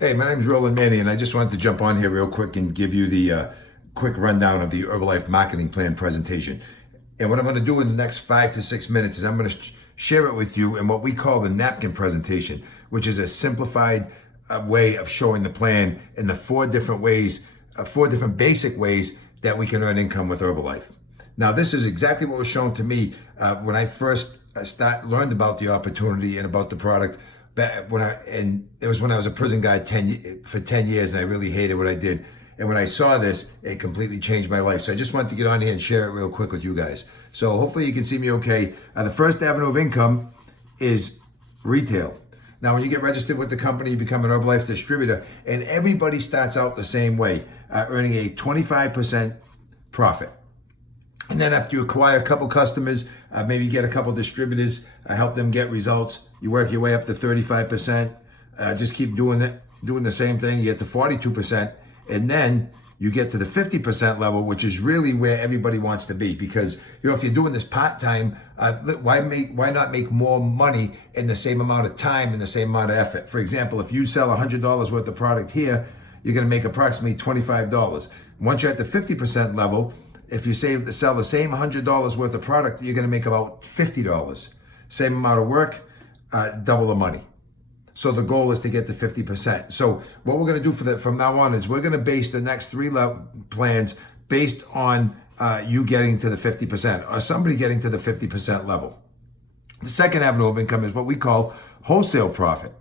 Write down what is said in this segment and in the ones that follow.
Hey, my name's Roland Manny, and I just wanted to jump on here real quick and give you the quick rundown of the Herbalife marketing plan presentation. And what I'm going to do in the next 5 to 6 minutes is I'm going to share it with you in what we call the Napkin Presentation, which is a simplified way of showing the plan in the four different basic ways that we can earn income with Herbalife. Now, this is exactly what was shown to me when I first learned about the opportunity and about the product. It was when I was a prison guard for 10 years, and I really hated what I did. And when I saw this, it completely changed my life. So I just wanted to get on here and share it real quick with you guys. So hopefully you can see me okay. The first avenue of income is retail. Now, when you get registered with the company, you become an Herbalife distributor, and everybody starts out the same way, earning a 25% profit. And then after you acquire a couple customers, maybe get a couple distributors, help them get results, you work your way up to 35%, just keep doing the same thing, you get to 42%, and then you get to the 50% level, which is really where everybody wants to be. Because, if you're doing this part-time, why not make more money in the same amount of time and the same amount of effort? For example, if you sell $100 worth of product here, you're gonna make approximately $25. Once you're at the 50% level, if you sell the same $100 worth of product, you're going to make about $50. Same amount of work, double the money. So the goal is to get to 50%. So what we're going to do from now on is we're going to base the next three plans based on you getting to the 50% or somebody getting to the 50% level. The second avenue of income is what we call wholesale profit.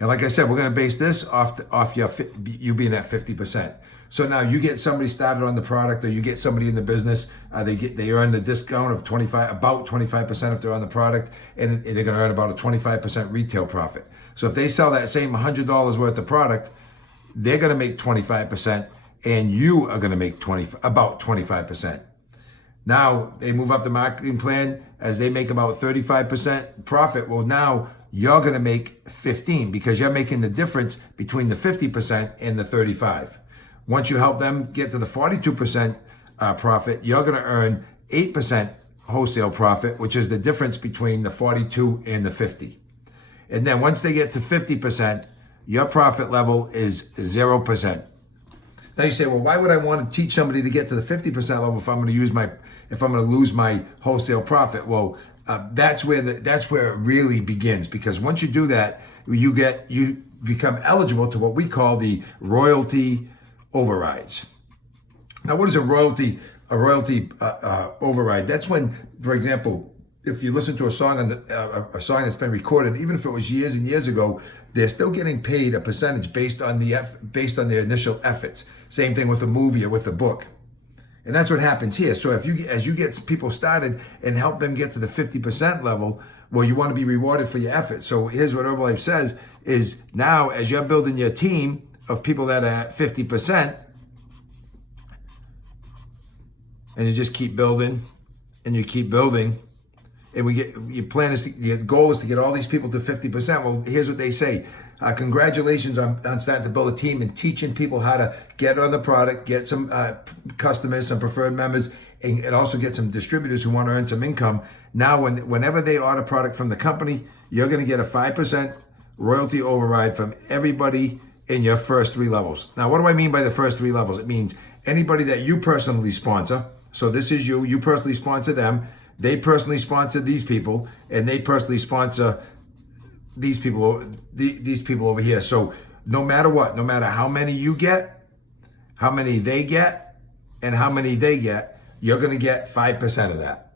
And like I said, we're going to base this off you being at 50%. So now you get somebody started on the product, or you get somebody in the business, they earn the discount of about 25% if they're on the product, and they're going to earn about a 25% retail profit. So if they sell that same $100 worth of product, they're going to make 25%, and you are going to make about 25%. Now they move up the marketing plan as they make about 35% profit. Well, now you're going to make 15 because you're making the difference between the 50% and the 35. Once you help them get to the 42% profit, you're going to earn 8% wholesale profit, which is the difference between the 42 and the 50. And then once they get to 50%, your profit level is 0%. Now you say, well, why would I want to teach somebody to get to the 50% level if I'm going to lose my wholesale profit? Well, that's where it really begins, because once you do that, you become eligible to what we call the royalty overrides. Now, what is a royalty override? That's when, for example, if you listen to a song that's been recorded, even if it was years and years ago, they're still getting paid a percentage based on their initial efforts. Same thing with a movie or with a book. And that's what happens here. So as you get people started and help them get to the 50% level, well, you want to be rewarded for your effort. So here's what Herbalife says is, now as you're building your team of people that are at 50%, and you just keep building and you keep building, and your goal is to get all these people to 50%. Well, here's what they say. Congratulations on starting to build a team and teaching people how to get on the product, get some customers, some preferred members, and also get some distributors who want to earn some income. Now, whenever they order product from the company, you're going to get a 5% royalty override from everybody in your first three levels. Now, what do I mean by the first three levels? It means anybody that you personally sponsor. So this is you personally sponsor them. They personally sponsor these people, and they personally sponsor these people over here. So no matter what, no matter how many you get, how many they get, and how many they get, you're going to get 5% of that.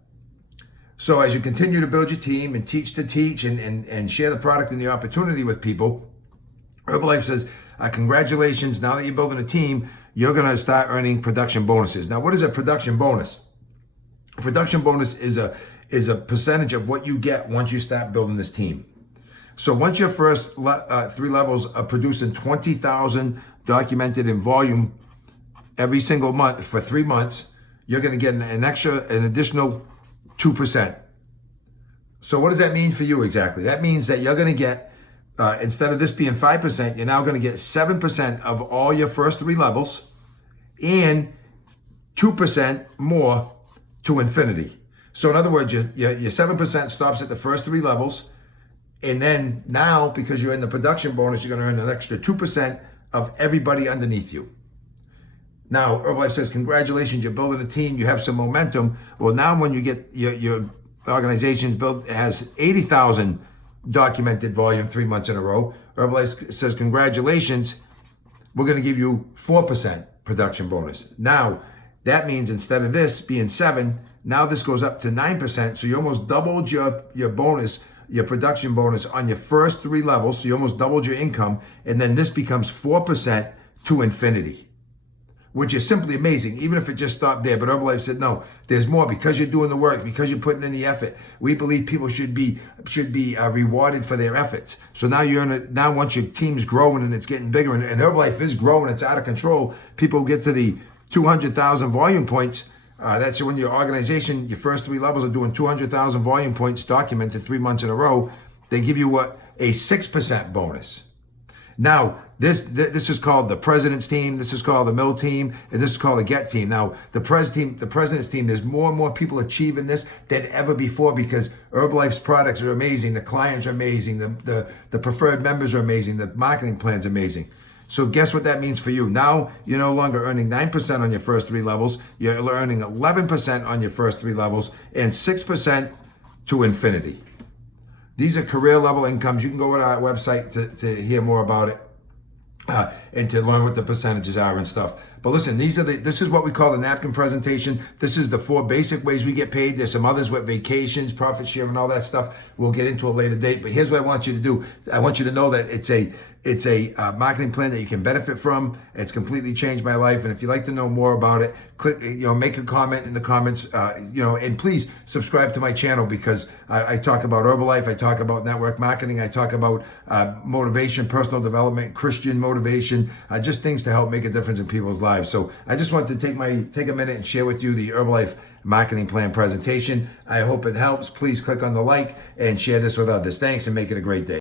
So as you continue to build your team and teach and share the product and the opportunity with people, Herbalife says, congratulations, now that you're building a team, you're going to start earning production bonuses. Now, what is a production bonus? A production bonus is a percentage of what you get once you start building this team. So once your first three levels are producing 20,000 documented in volume every single month for 3 months, you're going to get an additional 2%. So what does that mean for you exactly? That means that you're going to get, instead of this being 5%, you're now going to get 7% of all your first three levels and 2% more to infinity. So in other words, your 7% stops at the first three levels, And then now, because you're in the production bonus, you're going to earn an extra 2% of everybody underneath you. Now, Herbalife says, congratulations, you're building a team, you have some momentum. Well, now when you get your organization's built, has 80,000 documented volume 3 months in a row, Herbalife says, congratulations, we're going to give you 4% production bonus. Now, that means instead of this being 7, now this goes up to 9%. So you almost doubled your bonus, your production bonus on your first 3 levels. So you almost doubled your income. And then this becomes 4% to infinity, which is simply amazing, even if it just stopped there. But Herbalife said, no, there's more because you're doing the work, because you're putting in the effort. We believe people should be rewarded for their efforts. So now now once your team's growing and it's getting bigger, and Herbalife is growing, it's out of control. People get to the 200,000 volume points. That's when your organization, your first 3 levels are doing 200,000 volume points documented 3 months in a row. They give you a 6% bonus. Now, this is called the President's Team, this is called the Mill Team, and this is called the Get Team. Now, the President's Team, there's more and more people achieving this than ever before because Herbalife's products are amazing, the clients are amazing, the preferred members are amazing, the marketing plan's amazing. So guess what that means for you? Now, you're no longer earning 9% on your first 3 levels, you're earning 11% on your first 3 levels, and 6% to infinity. These are career level incomes. You can go to our website to hear more about it and to learn what the percentages are and stuff. But listen, this is what we call the napkin presentation. This is the 4 basic ways we get paid. There's some others with vacations, profit share, and all that stuff. We'll get into a later date. But here's what I want you to do. I want you to know that it's a marketing plan that you can benefit from. It's completely changed my life. And if you'd like to know more about it, click, make a comment in the comments, and please subscribe to my channel because I talk about Herbalife, I talk about network marketing, I talk about motivation, personal development, Christian motivation, just things to help make a difference in people's lives. So I just wanted to take a minute and share with you the Herbalife marketing plan presentation. I hope it helps. Please click on the like and share this with others. Thanks and make it a great day.